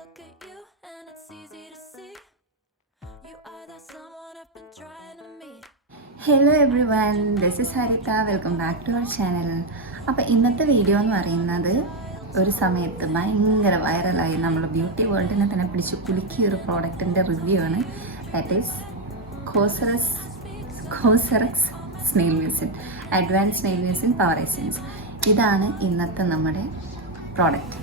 look at you and it's easy to see. You are that someone I've been trying to meet. Hello everyone this is Haritha welcome back to our channel അപ്പോൾ ഇന്നത്തെ video എന്ന് പറയുന്നത് ഒരു സമയത്ത് ഭയങ്കര വൈറലായി നമ്മൾ beauty വേൾഡിനെ തന്നെ പിടിച്ച് കുലുക്കിയ ഒരു പ്രോഡക്റ്റിന്റെ റിവ്യൂ ആണ്. That is Cosrx Cosrx snail mucin advance snail mucin power essence ഇതാണ് ഇന്നത്തെ നമ്മുടെ പ്രോഡക്റ്റ്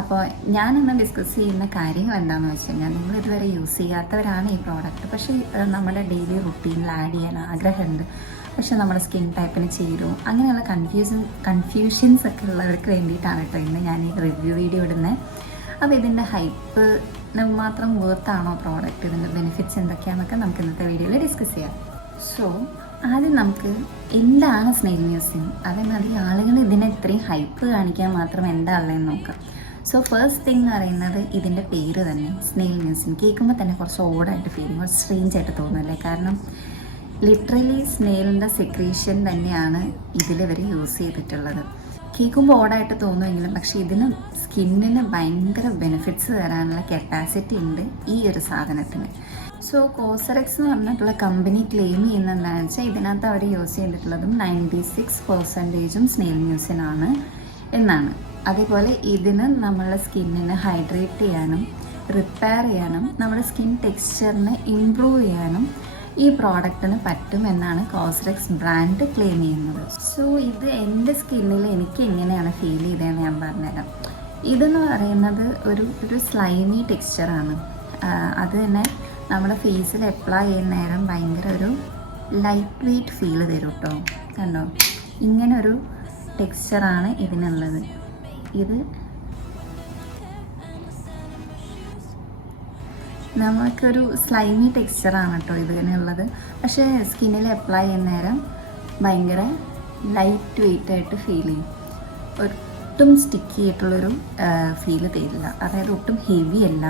അപ്പോൾ ഞാനിന്ന് ഡിസ്കസ് ചെയ്യുന്ന കാര്യം എന്താണെന്ന് വെച്ച് കഴിഞ്ഞാൽ നിങ്ങൾ ഇതുവരെ യൂസ് ചെയ്യാത്തവരാണ് ഈ പ്രോഡക്റ്റ് പക്ഷേ നമ്മുടെ ഡെയിലി റുട്ടീനിൽ ആഡ് ചെയ്യാൻ ആഗ്രഹമുണ്ട്. പക്ഷേ നമ്മുടെ സ്കിൻ ടൈപ്പിന് ചേരും. അങ്ങനെയുള്ള കൺഫ്യൂഷൻ കൺഫ്യൂഷൻസ് ഒക്കെ ഉള്ളവർക്ക് വേണ്ടിയിട്ടാണ് കേട്ടോ ഇന്ന് ഞാൻ ഈ റിവ്യൂ വീഡിയോ ഇടുന്നത് അപ്പോൾ ഇതിന്റെ ഹൈപ്പ് മാത്രം വേർത്താണോ പ്രോഡക്റ്റ് ഇതിന്റെ ബെനിഫിറ്റ്സ് എന്തൊക്കെയാണെന്നൊക്കെ നമുക്ക് ഇന്നത്തെ വീഡിയോയിൽ ഡിസ്കസ് ചെയ്യാം. സോ ആദ്യം നമുക്ക് എന്താണ് സ്നെയിൽ മ്യൂസിയം അതേമാതിരി ആളുകൾ ഇതിനെ ഇത്രയും ഹൈപ്പ് കാണിക്കാൻ മാത്രം എന്താ ഉള്ളതെന്ന് നോക്കാം. സോ ഫസ്റ്റ് തിങ് എന്ന് പറയുന്നത് ഇതിന്റെ പേര് തന്നെ സ്നെയിൽ മ്യൂസിയം. കേൾക്കുമ്പോൾ തന്നെ കുറച്ച് ഓടായിട്ട് ഫീൽ കുറച്ച് സ്ട്രേഞ്ച് ആയിട്ട് തോന്നുന്നല്ലേ കാരണം ലിറ്ററലി സ്നെയിലിന്റെ സെക്രീഷൻ തന്നെയാണ് ഇതിൽ ഇവർ യൂസ് ചെയ്തിട്ടുള്ളത്. കേൾക്കുമ്പോൾ ഓടായിട്ട് തോന്നുമെങ്കിലും പക്ഷേ ഇതിന് സ്കിന്നിന് ഭയങ്കര ബെനിഫിറ്റ്സ് തരാനുള്ള കപ്പാസിറ്റി ഉണ്ട് ഈ ഒരു സാധനത്തിന്. സോ കോസറക്സ് എന്ന് പറഞ്ഞിട്ടുള്ള കമ്പനി ക്ലെയിം ചെയ്യുന്ന എന്താണെന്ന് വെച്ചാൽ ഇതിനകത്ത് അവർ യൂസ് ചെയ്തിട്ടുള്ളതും നയന്റി സിക്സ് പെർസെന്റേജും സ്നെയിൽ മ്യൂസിനാണ് എന്നാണ്. അതേപോലെ ഇതിന് നമ്മളെ സ്കിന്നിനെ ഹൈഡ്രേറ്റ് ചെയ്യാനും റിപ്പയർ ചെയ്യാനും നമ്മുടെ സ്കിൻ ടെക്സ്ചറിനെ ഇംപ്രൂവ് ചെയ്യാനും ഈ പ്രോഡക്റ്റിന് പറ്റുമെന്നാണ് കോസ്റെക്സ് ബ്രാൻഡ് ക്ലെയിം ചെയ്യുന്നത്. സോ ഇത് എന്റെ സ്കിന്നിൽ എനിക്ക് എങ്ങനെയാണ് ഫീൽ ചെയ്തതെന്ന് ഞാൻ പറഞ്ഞുതരാം. ഇതെന്ന് പറയുന്നത് ഒരു ഒരു സ്ലൈമി ടെക്സ്ചറാണ് അത് തന്നെ നമ്മുടെ ഫേസിൽ അപ്ലൈ ചെയ്യുന്ന നേരം ഭയങ്കര ഒരു ലൈറ്റ് വെയ്റ്റ് ഫീൽ തരും കേട്ടോ. കണ്ടോ? ഇങ്ങനെ ഒരു ടെക്സ്ചറാണ് ഇതിനുള്ളത്. ഇത് നമുക്കൊരു സ്ലൈമി ടെക്സ്ചറാണ് കേട്ടോ ഇതിനുള്ളത്. പക്ഷേ സ്കിന്നിൽ അപ്ലൈ ചെയ്യുന്ന നേരം ഭയങ്കര ലൈറ്റ് വെയിറ്റ് ആയിട്ട് ഫീൽ ചെയ്യും. ഒട്ടും സ്റ്റിക്കി ആയിട്ടുള്ളൊരു ഫീൽ തരില്ല അതായത് ഒട്ടും ഹെവി അല്ല.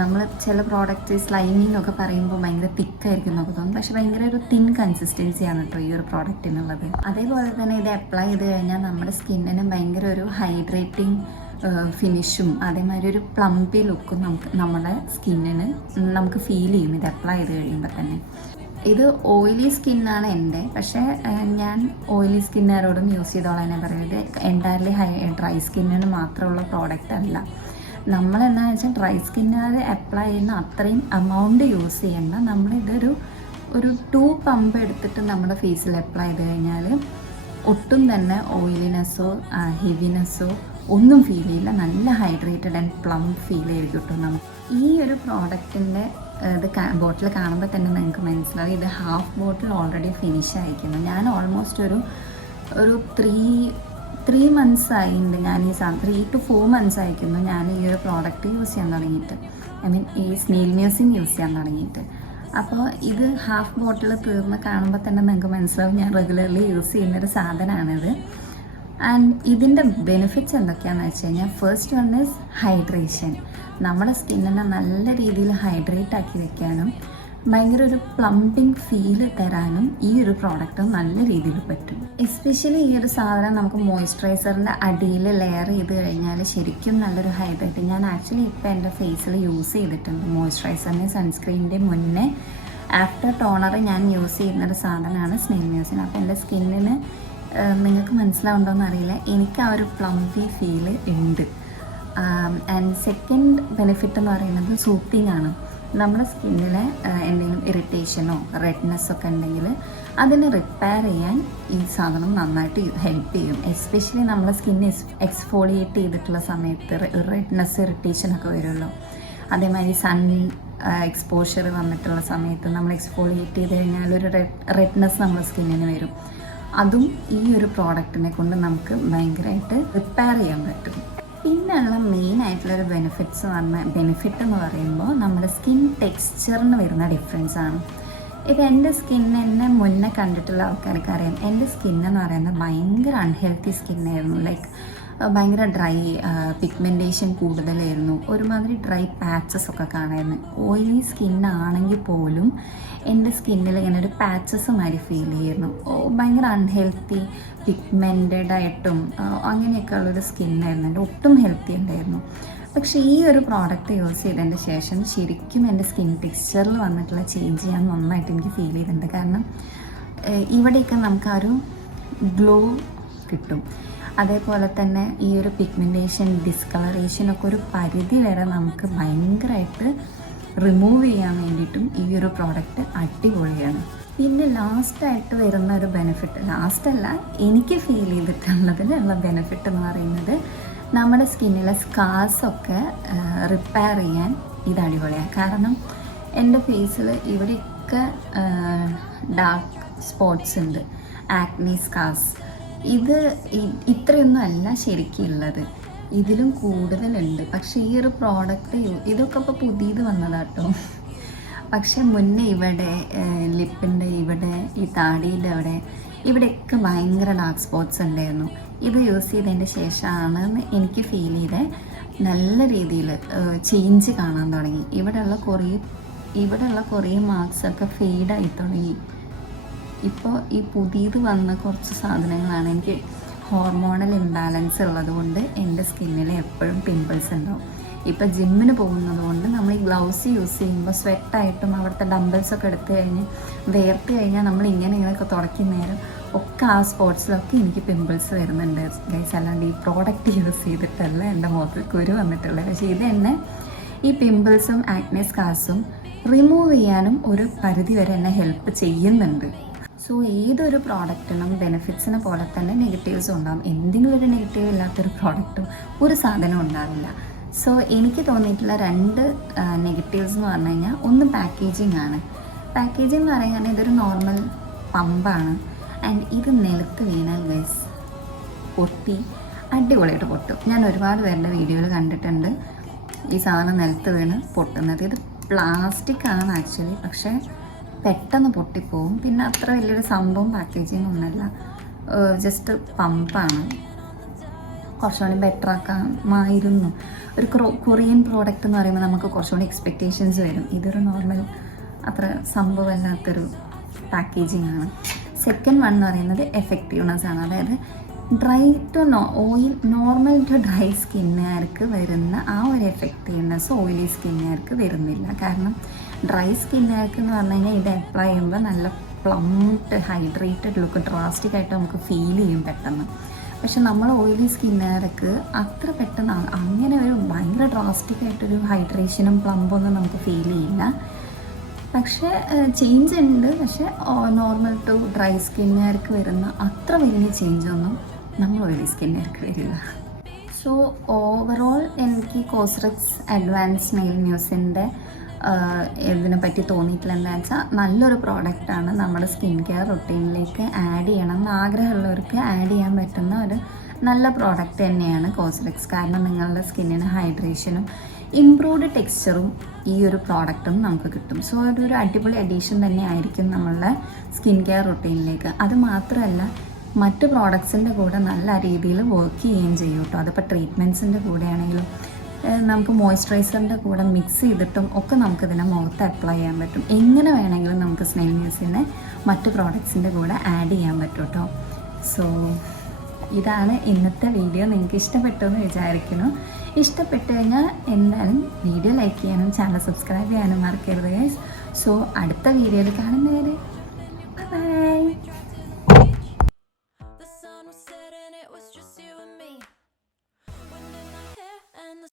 നമ്മൾ ചില പ്രോഡക്റ്റ് സ്ലൈമി എന്നൊക്കെ പറയുമ്പോൾ ഭയങ്കര തിക്കായിരിക്കും എന്നൊക്കെ തോന്നും. പക്ഷെ ഭയങ്കര ഒരു തിൻ കൺസിസ്റ്റൻസി ആണ് കേട്ടോ ഈ ഒരു പ്രോഡക്റ്റിനുള്ളത് അതേപോലെ തന്നെ ഇത് അപ്ലൈ ചെയ്ത് കഴിഞ്ഞാൽ നമ്മുടെ സ്കിന്നിന് ഭയങ്കര ഒരു ഹൈഡ്രേറ്റിംഗ് ഫിനിഷും അതേമാതിരി ഒരു പ്ലംപി ലുക്കും നമുക്ക് നമ്മുടെ സ്കിന്നിന് നമുക്ക് ഫീൽ ചെയ്യും ഇത് അപ്ലൈ ചെയ്ത് കഴിയുമ്പോൾ തന്നെ. ഇത് ഓയിലി സ്കിന്നാണ് എന്റെ. പക്ഷേ ഞാൻ ഓയിലി സ്കിന്നുകാരോടും യൂസ് ചെയ്തോളാം ഞാൻ പറയുന്നത് എന്റയർലി ഹൈ ഡ്രൈ സ്കിന്നിന് മാത്രമുള്ള പ്രോഡക്റ്റ് അല്ല. നമ്മൾ എന്താണെന്ന് വെച്ചാൽ ഡ്രൈ സ്കിന്നുകാർ അപ്ലൈ ചെയ്യുന്ന അത്രയും എമൗണ്ട് യൂസ് ചെയ്യണ്ട. നമ്മളിതൊരു ഒരു ടു പമ്പ് എടുത്തിട്ട് നമ്മുടെ ഫേസിൽ അപ്ലൈ ചെയ്ത് കഴിഞ്ഞാൽ ഒട്ടും തന്നെ ഓയിലിനെസ്സോ ഹെവിനെസ്സോ ഒന്നും ഫീൽ ചെയ്യില്ല. നല്ല ഹൈഡ്രേറ്റഡ് ആൻഡ് പ്ലം ഫീൽ ചെയ്ത് കിട്ടും നമുക്ക്. ഈ ഒരു പ്രോഡക്റ്റിന്റെ ഇത് ബോട്ടിൽ കാണുമ്പോൾ തന്നെ നിങ്ങൾക്ക് മനസ്സിലാവും. ഇത് ഹാഫ് ബോട്ടിൽ ഓൾറെഡി ഫിനിഷ് ആയിരിക്കുന്നു. ഞാൻ ഓൾമോസ്റ്റ് ഒരു ഒരു ത്രീ ത്രീ മന്ത്സ് ആയിട്ടുണ്ട് ഞാൻ ഈ സാധനം ത്രീ ടു ഫോർ മന്ത്സ് ആയിരിക്കുന്നു ഞാൻ ഈ ഒരു പ്രോഡക്റ്റ് യൂസ് ചെയ്യാൻ തുടങ്ങിയിട്ട്. ഐ മീൻ ഈ സ്നെയിൽ മ്യൂസിൻ യൂസ് ചെയ്യാൻ തുടങ്ങിയിട്ട്. അപ്പോൾ ഇത് ഹാഫ് ബോട്ടിൽ തീർന്ന് കാണുമ്പോൾ തന്നെ നിങ്ങൾക്ക് മനസ്സിലാവും ഞാൻ റെഗുലർലി യൂസ് ചെയ്യുന്നൊരു സാധനമാണിത് ആൻഡ് ഇതിന്റെ ബെനിഫിറ്റ്സ് എന്തൊക്കെയാണെന്ന് വെച്ച് കഴിഞ്ഞാൽ ഫസ്റ്റ് വൺ ഇസ് ഹൈഡ്രേഷൻ നമ്മുടെ സ്കിന്നിനെ നല്ല രീതിയിൽ ഹൈഡ്രേറ്റ് ആക്കി വെക്കാനും ഭയങ്കര ഒരു പ്ലംപിങ് ഫീൽ തരാനും ഈ ഒരു പ്രോഡക്റ്റ് നല്ല രീതിയിൽ പറ്റും. എസ്പെഷ്യലി ഈ ഒരു സാധനം നമുക്ക് മോയ്സ്ചറൈസറിന്റെ അടിയിൽ ലെയർ ചെയ്ത് കഴിഞ്ഞാൽ ശരിക്കും നല്ലൊരു ഹൈഡ്രേറ്റ് ഞാൻ ആക്ച്വലി ഇപ്പോൾ എന്റെ ഫേസിൽ യൂസ് ചെയ്തിട്ടുണ്ട് മോയ്സ്ചറൈസറിന്റെയും സൺസ്ക്രീനിന്റെയും മുന്നേ. ആഫ്റ്റർ ടോണർ ഞാൻ യൂസ് ചെയ്യുന്ന ഒരു സാധനമാണ് സ്നെയിൽ മ്യൂസിൻ അപ്പോൾ എന്റെ സ്കിന്നിന് നിങ്ങൾക്ക് മനസ്സിലാവുണ്ടോയെന്ന് അറിയില്ല എനിക്ക് ആ ഒരു പ്ലംപി ഫീൽ ഉണ്ട്. ആൻഡ് സെക്കൻഡ് ബെനിഫിറ്റ് എന്ന് പറയുന്നത് സൂപ്പിംഗ് ആണ്. നമ്മുടെ സ്കിന്നിൽ എന്തെങ്കിലും ഇറിറ്റേഷനോ റെഡ്നെസ്സോ ഒക്കെ ഉണ്ടെങ്കിൽ അതിനെ റിപ്പയർ ചെയ്യാൻ ഈ സാധനം നന്നായിട്ട് ഹെൽപ്പ് ചെയ്യും. എസ്പെഷ്യലി നമ്മുടെ സ്കിന്ന് എക്സ്ഫോളിയേറ്റ് ചെയ്തിട്ടുള്ള സമയത്ത് റെഡ്നെസ് ഇറിറ്റേഷൻ ഒക്കെ വരുമല്ലോ. അതേമാതിരി സൺ എക്സ്പോഷർ വന്നിട്ടുള്ള സമയത്ത് നമ്മൾ എക്സ്ഫോളിയേറ്റ് ചെയ്ത് കഴിഞ്ഞാൽ ഒരു റെഡ് റെഡ്നെസ് നമ്മുടെ സ്കിന്നിന് വരും. അതും ഈ ഒരു പ്രോഡക്റ്റിനെ കൊണ്ട് നമുക്ക് ഭയങ്കരമായിട്ട് റിപ്പയർ ചെയ്യാൻ പറ്റും. പിന്നെയുള്ള മെയിൻ ആയിട്ടുള്ളൊരു ബെനിഫിറ്റ്സ് പറഞ്ഞ ബെനിഫിറ്റ് എന്ന് പറയുമ്പോൾ നമ്മുടെ സ്കിൻ ടെക്സ്ചറിന് വരുന്ന ഡിഫറൻസ് ആണ്. ഇപ്പം എന്റെ സ്കിൻ എന്നെ മുന്നേ കണ്ടിട്ടുള്ള ആൾക്കാർക്ക് അറിയാം എന്റെ സ്കിൻ എന്ന് പറയുന്നത് ഭയങ്കര അൺഹെൽത്തി സ്കിന്നായിരുന്നു ലൈക്ക് ഭയങ്കര ഡ്രൈ പിഗ്മെന്റേഷൻ കൂടുതലായിരുന്നു. ഒരുമാതിരി ഡ്രൈ പാച്ചസ് ഒക്കെ കാണായിരുന്നു. ഓയിലി സ്കിന്നാണെങ്കിൽ പോലും എന്റെ സ്കിന്നിൽ ഇങ്ങനെ ഒരു പാച്ചസ് മാതിരി ഫീൽ ചെയ്യുന്നു. ഭയങ്കര അൺഹെൽത്തി പിഗ്മെന്റഡ് ആയിട്ടും അങ്ങനെയൊക്കെ ഉള്ളൊരു സ്കിന്നായിരുന്നു എന്റെ ഒട്ടും ഹെൽത്തി ഉണ്ടായിരുന്നു പക്ഷേ ഈ ഒരു പ്രോഡക്റ്റ് യൂസ് ചെയ്തതിന്റെ ശേഷം ശരിക്കും എന്റെ സ്കിൻ ടെക്സ്ചറിൽ വന്നിട്ടുള്ള ചേഞ്ച് ഞാൻ നന്നായിട്ട് എനിക്ക് ഫീൽ ചെയ്തിട്ടുണ്ട്. കാരണം ഇവിടെയൊക്കെ നമുക്ക് ആ ഒരു ഗ്ലോ കിട്ടും. അതേപോലെ തന്നെ ഈ ഒരു പിഗ്മെന്റേഷൻ ഡിസ്കളറേഷൻ ഒക്കെ ഒരു പരിധി വരെ നമുക്ക് ഭയങ്കരമായിട്ട് റിമൂവ് ചെയ്യാൻ വേണ്ടിയിട്ടും ഈ ഒരു പ്രോഡക്റ്റ് അടിപൊളിയാണ്. പിന്നെ ലാസ്റ്റായിട്ട് വരുന്ന ഒരു ബെനിഫിറ്റ് ലാസ്റ്റല്ല എനിക്ക് ഫീൽ ചെയ്തിട്ടുള്ളതിലുള്ള ബെനിഫിറ്റ് എന്ന് പറയുന്നത് നമ്മുടെ സ്കിന്നിലെ സ്കാർസൊക്കെ റിപ്പയർ ചെയ്യാൻ ഇത് അടിപൊളിയാണ്. കാരണം എന്റെ ഫേസിൽ ഇവിടെയൊക്കെ ഡാർക്ക് സ്പോട്ട്സ് ഉണ്ട്. ആക്നി സ്കാർസ് ഇത് ഇത്രയൊന്നും അല്ല ശരിക്കും ഉള്ളത്. ഇതിലും കൂടുതലുണ്ട്. പക്ഷേ ഈ ഒരു പ്രോഡക്റ്റ് ഇതൊക്കെ ഇപ്പോൾ പുതിയത് വന്നതാട്ടോ. പക്ഷെ മുന്നേ ഇവിടെ ലിപ്പിന്റെ ഇവിടെ ഈ താടിയുടെ അവിടെ ഇവിടെയൊക്കെ ഭയങ്കര ഡാർക്ക് സ്പോട്ട്സ് ഉണ്ടായിരുന്നു. ഇത് യൂസ് ചെയ്തതിന്റെ ശേഷമാണ് എനിക്ക് ഫീൽ ചെയ്തത് നല്ല രീതിയിൽ ചേഞ്ച് കാണാൻ തുടങ്ങി. ഇവിടെയുള്ള കുറേ ഇവിടെയുള്ള കുറേ മാർക്സൊക്കെ ഫെയ്ഡായി തുടങ്ങി. ഇപ്പോൾ ഈ പുതിയത് വന്ന കുറച്ച് സാധനങ്ങളാണ് എനിക്ക് ഹോർമോണൽ ഇംബാലൻസ് ഉള്ളത് കൊണ്ട് എന്റെ സ്കിന്നിൽ എപ്പോഴും പിമ്പിൾസ് ഉണ്ടാവും. ഇപ്പോൾ ജിമ്മിന് പോകുന്നത് കൊണ്ട് നമ്മൾ ഈ ഗ്ലൗസ് യൂസ് ചെയ്യുമ്പോൾ സ്വെറ്റായിട്ടും അവിടുത്തെ ഡംബിൾസ് ഒക്കെ എടുത്തു കഴിഞ്ഞ് വേർത്ത് കഴിഞ്ഞാൽ നമ്മൾ ഇങ്ങനെ ഇങ്ങനെയൊക്കെ തുടക്കി നേരം ഒക്കെ ആ സ്പോട്സിലൊക്കെ എനിക്ക് പിമ്പിൾസ് വരുന്നുണ്ട്. ഗൈസ് അല്ലാണ്ട് ഈ പ്രോഡക്റ്റ് യൂസ് ചെയ്തിട്ടല്ല എന്റെ മുഖത്ത് കുരു വന്നിട്ടുള്ളത്. പക്ഷേ ഇത് എന്നെ ഈ പിമ്പിൾസും ആക്നെ സ്കാർസും റിമൂവ് ചെയ്യാനും ഒരു പരിധി വരെ എന്നെ ഹെൽപ്പ് ചെയ്യുന്നുണ്ട്. സോ ഏതൊരു പ്രോഡക്റ്റിനും ബെനിഫിറ്റ്സിനെ പോലെ തന്നെ നെഗറ്റീവ്സും ഉണ്ടാകും എന്തെങ്കിലും ഒരു നെഗറ്റീവ് ഇല്ലാത്തൊരു പ്രോഡക്റ്റും ഒരു സാധനം ഉണ്ടാവില്ല. സോ എനിക്ക് തോന്നിയിട്ടുള്ള രണ്ട് നെഗറ്റീവ്സ് എന്ന് പറഞ്ഞു കഴിഞ്ഞാൽ ഒന്ന് പാക്കേജിങ് ആണ്. പാക്കേജിങ് എന്ന് പറയുന്നത് ഇതൊരു നോർമൽ പമ്പാണ് ആൻഡ് ഇത് നിലത്ത് വീണാൽ ഗൈസ് പൊട്ടി അടിപൊളിയായിട്ട് പൊട്ടും. ഞാൻ ഒരുപാട് പേരുടെ വീഡിയോയിൽ കണ്ടിട്ടുണ്ട്. ഈ സാധനം നിലത്ത് വീണ് പൊട്ടുന്നത്. ഇത് പ്ലാസ്റ്റിക് ആണ് ആക്ച്വലി പക്ഷേ പെട്ടെന്ന് പൊട്ടിപ്പോവും. പിന്നെ അത്ര വലിയൊരു സംഭവം പാക്കേജിങ് ഒന്നുമല്ല ജസ്റ്റ് പമ്പാണ് കുറച്ചുകൂടി ബെറ്റർ ആക്കാമായിരുന്നു. ഒരു കൊറിയൻ പ്രോഡക്റ്റ് എന്ന് പറയുമ്പോൾ നമുക്ക് കുറച്ചുകൂടി എക്സ്പെക്റ്റേഷൻസ് വരും. ഇതൊരു നോർമൽ അത്ര സംഭവമല്ലാത്തൊരു പാക്കേജിങ് ആണ്. സെക്കൻഡ് വൺ എന്ന് പറയുന്നത് എഫക്റ്റീവ്നെസ് ആണ്. അതായത് dry to no oil normal to dry സ്കിന്നുകാർക്ക് വരുന്ന ആ ഒരു എഫക്റ്റീവ്നെസ് ഓയിലി സ്കിന്നുകാർക്ക് വരുന്നില്ല. കാരണം ഡ്രൈ സ്കിന്നുകാർക്ക് എന്ന് പറഞ്ഞു കഴിഞ്ഞാൽ ഇത് അപ്ലൈ ചെയ്യുമ്പോൾ നല്ല പ്ലംട്ട് ഹൈഡ്രേറ്റഡ് ലുക്ക് ഡ്രാസ്റ്റിക് ആയിട്ട് നമുക്ക് ഫീൽ ചെയ്യും പെട്ടെന്ന്. പക്ഷെ നമ്മൾ ഓയിലി സ്കിന്നുകാർക്ക് അത്ര പെട്ടെന്ന് അങ്ങനെ ഒരു ഭയങ്കര ഡ്രാസ്റ്റിക് ആയിട്ടൊരു ഹൈഡ്രേഷനും പ്ലംബൊന്നും നമുക്ക് ഫീൽ ചെയ്യില്ല. പക്ഷേ ചേഞ്ച് ഉണ്ട്. പക്ഷേ നോർമൽ ടു ഡ്രൈ സ്കിന്നുകാർക്ക് വരുന്ന അത്ര വലിയ ചേഞ്ചൊന്നും നമ്മൾ ഓയിലി സ്കിന്നുകാർക്ക് വരില്ല. സോ ഓവറോൾ എനിക്ക് കോസ്റക്സ് അഡ്വാൻസ് നെയിൽ ന്യൂസിന്റെ ഇതിനെ പറ്റി തോന്നിയിട്ടില്ല എന്താ വെച്ചാൽ നല്ലൊരു പ്രോഡക്റ്റാണ് നമ്മുടെ സ്കിൻ കെയർ റൊട്ടീനിലേക്ക് ആഡ് ചെയ്യണം എന്ന് ആഗ്രഹമുള്ളവർക്ക് ആഡ് ചെയ്യാൻ പറ്റുന്ന ഒരു നല്ല പ്രോഡക്റ്റ് തന്നെയാണ് കോസ്മെറ്റിക്സ്. കാരണം നിങ്ങളുടെ സ്കിന്നിന് ഹൈഡ്രേഷനും ഇംപ്രൂവ്ഡ് ടെക്സ്ചറും ഈ ഒരു പ്രോഡക്റ്റും നമുക്ക് കിട്ടും. സോ അതൊരു അടിപൊളി അഡീഷൻ തന്നെ ആയിരിക്കും നമ്മളുടെ സ്കിൻ കെയർ റൊട്ടീനിലേക്ക്. അത് മാത്രമല്ല മറ്റ് പ്രോഡക്ട്സിന്റെ കൂടെ നല്ല രീതിയിൽ വർക്ക് ചെയ്യുകയും ചെയ്യും കേട്ടോ. അതിപ്പോൾ ട്രീറ്റ്മെന്റ്സിന്റെ കൂടെ ആണെങ്കിലും നമുക്ക് മോയ്സ്ചറൈസറിന്റെ കൂടെ മിക്സ് ചെയ്തിട്ടും ഒക്കെ നമുക്കിതിനെ മുഖത്ത് അപ്ലൈ ചെയ്യാൻ പറ്റും. എങ്ങനെ വേണമെങ്കിലും നമുക്ക് സ്നെയിൽ മ്യൂസിനെ മറ്റ് പ്രോഡക്ട്സിന്റെ കൂടെ ആഡ് ചെയ്യാൻ പറ്റും കേട്ടോ സോ ഇതാണ് ഇന്നത്തെ വീഡിയോ നിങ്ങൾക്ക് ഇഷ്ടപ്പെട്ടു എന്ന് വിചാരിക്കുന്നു. ഇഷ്ടപ്പെട്ടു കഴിഞ്ഞാൽ എന്തായാലും വീഡിയോ ലൈക്ക് ചെയ്യാനും ചാനൽ സബ്സ്ക്രൈബ് ചെയ്യാനും മറക്കരുത് സോ അടുത്ത വീഡിയോയിൽ കാണുന്നവരെ